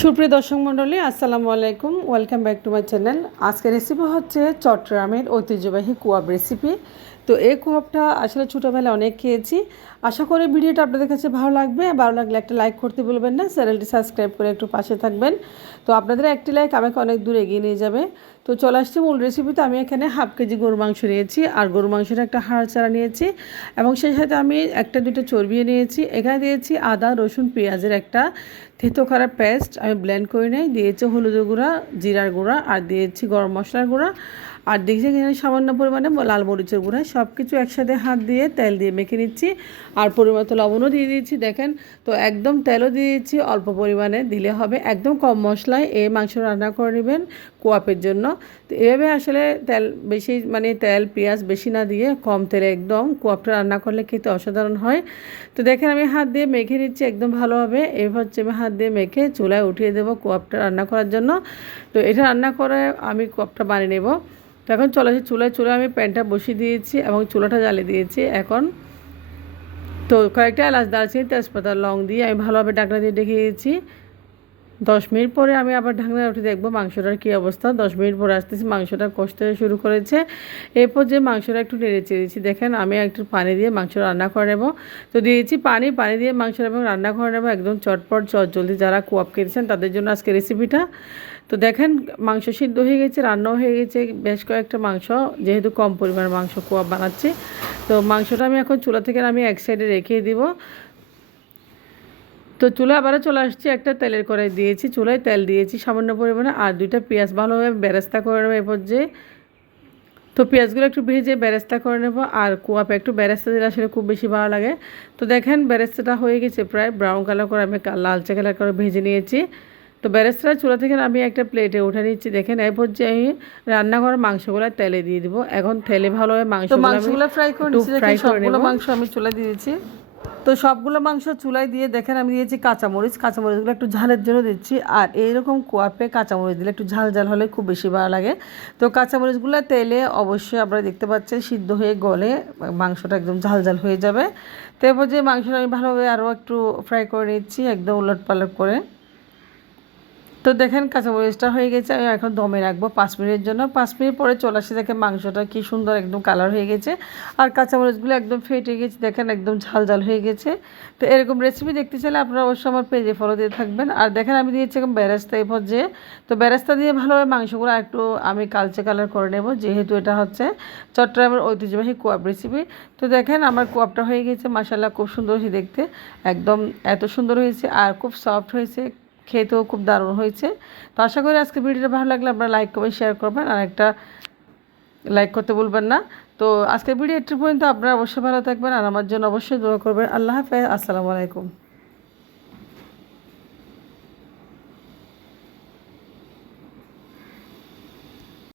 সুপ্রিয় দর্শক মণ্ডলী, আসসালামু আলাইকুম। Welcome back to my channel. আজকের রেসিপি হচ্ছে চট্টগ্রামের ঐতিহ্যবাহী কোয়াব রেসিপি। তো এই কোয়াবটা আসলে ছোটোবেলায় অনেক খেয়েছি। আশা করি ভিডিওটা আপনাদের কাছে ভালো লাগবে। ভালো লাগলে একটা লাইক করতে ভুলবেন না, চ্যানেলটি সাবস্ক্রাইব করে একটু পাশে থাকবেন। তো আপনাদের একটি লাইক আমাকে অনেক দূর এগিয়ে নিয়ে যাবে। তো চলে আসছি মূল রেসিপিতে। আমি এখানে হাফ কেজি গরু মাংস নিয়েছি, আর গরু মাংসের একটা হাড় চারা নিয়েছি, এবং সেই সাথে আমি একটা দুটো চর্বি নিয়েছি। এখানে দিয়েছি আদা রসুন পেঁয়াজের একটা থেতো করা পেস্ট আমি ব্লেন্ড করে নিই। দিয়েছি হলুদের গুঁড়া, জিরার গুঁড়া, আর দিয়েছি গরম মশলার গুঁড়া, আর দেখছি এখানে সামান্য পরিমাণে লাল মরিচের গুঁড়া। সব কিছু একসাথে হাত দিয়ে তেল দিয়ে মেখে নিচ্ছি, আর পরিমাণ লবণও দিয়ে দিয়েছি। দেখেন, তো একদম তেলও দিয়েছি, অল্প পরিমাণে দিলে হবে। একদম কম মশলায় এই মাংস রান্না করে নেবেন কোয়াপের জন্য। তো এভাবে আসলে তেল বেশি, তেল পেঁয়াজ বেশি না দিয়ে কম তেলে একদম কোয়াপটা রান্না করলে খেতে অসাধারণ হয়। তো দেখেন, আমি হাত দিয়ে মেখে নিচ্ছি একদম ভালোভাবে। এবার হচ্ছে আমি হাত দিয়ে মেখে চুলায় উঠিয়ে দেবো কোয়াপটা রান্না করার জন্য। তো এটা রান্না করে আমি কোয়াপটা বানিয়ে নেব। তো এখন চুলায় আমি প্যানটা বসিয়ে দিয়েছি এবং চুলাটা জ্বালিয়ে দিয়েছি। এখন তো কয়েকটা এলাচ, দারচিনি, তেজপাতা, লং দিয়ে আমি ভালোভাবে ঢাকনা দিয়ে ঢেকে দিয়েছি। 10 মিনিট পরে আমি আবার ঢাকনা উঠে দেখবো মাংসটার কী অবস্থা। 10 মিনিট পরে আসতেছি, মাংসটা কষতে শুরু করেছে। এরপর যে মাংসটা একটু নেড়ে চেড়েছি। দেখেন, আমি একটু পানি দিয়ে মাংস রান্না করে নেব। তো দিয়েছি পানি দিয়ে মাংস এবং রান্না করে নেব একদম চটপট জলদি। যারা কোয়াব খেয়েছেন তাদের জন্য আজকে রেসিপিটা। তো দেখেন, মাংস সিদ্ধ হয়ে গেছে, রান্নাও হয়ে গেছে বেশ কয়েকটা মাংস, যেহেতু কম পরিমাণ মাংস কোয়াব বানাচ্ছি। তো মাংসটা আমি এখন চুলা থেকে আমি এক সাইডে রেখে দিব। তো চুলা আবারও চলে আসছি, একটা তেলের কড়াই দিয়েছি, চুলায় তেল দিয়েছি সামান্য পরিমাণে, আর দুইটা পেঁয়াজ ভালোভাবে বেরেস্তা করে নেবো এরপর যে। তো পেঁয়াজগুলো একটু ভেজে বেরেস্তা করে নেব, আর কোয়াপে একটু বেরেস্তা দিলে আসলে খুব বেশি ভালো লাগে। তো দেখেন, বেরেস্তাটা হয়ে গেছে প্রায় ব্রাউন কালার করে, আমি লালচে কালার করে ভেজে নিয়েছি। তো বেরেস্তাটা চুলা থেকে আমি একটা প্লেটে উঠে নিচ্ছি। দেখেন, এরপর যে আমি রান্না করা মাংসগুলো তেলে দিয়ে দিব। এখন তেলে ভালোভাবে মাংসগুলো ফ্রাই করে নিচ্ছি। সবগুলো মাংস আমি চুলা দিয়েছি। তো সবগুলো মাংস চুলায় দিয়ে দেখেন আমি দিয়েছি কাঁচামরিচগুলো একটু ঝালের জন্য দিচ্ছি। আর এইরকম কোয়াপে কাঁচামরিচ দিলে একটু ঝাল ঝাল হলে খুব বেশি ভালো লাগে। তো কাঁচামরিচগুলো তেলে অবশ্যই আপনারা দেখতে পাচ্ছেন সিদ্ধ হয়ে গলে মাংসটা একদম ঝাল ঝাল হয়ে যাবে। তো এরপর যে মাংসটা আমি ভালোভাবে আরও একটু ফ্রাই করে নিচ্ছি একদম উলট পালট করে। তো দেখেন, কাঁচামরিচটা হয়ে গেছে। আমি এখন দমে রাখবো 5 মিনিটের জন্য। 5 মিনিট পরে চলে আসছে, দেখেন মাংসটা কি সুন্দর একদম কালার হয়ে গেছে, আর কাঁচামরিচগুলো একদম ফেটে গেছে। দেখেন, একদম ঝাল ঝাল হয়ে গেছে। তো এরকম রেসিপি দেখতে চাইলে আপনারা অবশ্যই আমার পেজে ফলো দিয়ে থাকবেন। আর দেখেন, আমি দিয়েছি এখন বেরেস্তা এরপর যে। তো বেরেস্তা দিয়ে ভালোভাবে মাংসগুলো একটু আমি কালচে কালার করে নেব, যেহেতু এটা হচ্ছে চট্টগ্রামের ঐতিহ্যবাহী কোয়াব রেসিপি। তো দেখেন, আমার কোয়াবটা হয়ে গেছে, মাশাআল্লাহ খুব সুন্দর হয়েছে দেখতে, একদম এত সুন্দর হয়েছে, আর খুব সফট হয়েছে, খেতেও খুব দারুণ হয়েছে। তো আশা করি আজকে ভিডিওটা ভালো লাগলে আপনারা লাইক করবেন, শেয়ার করবেন, আর একটা লাইক করতে ভুলবেন না। তো আজকের ভিডিও একটু পর্যন্ত, আপনারা অবশ্যই ভালো থাকবেন, আর আমার জন্য অবশ্যই দোয়া করবেন। আল্লাহ হাফেজ, আসসালামু আলাইকুম।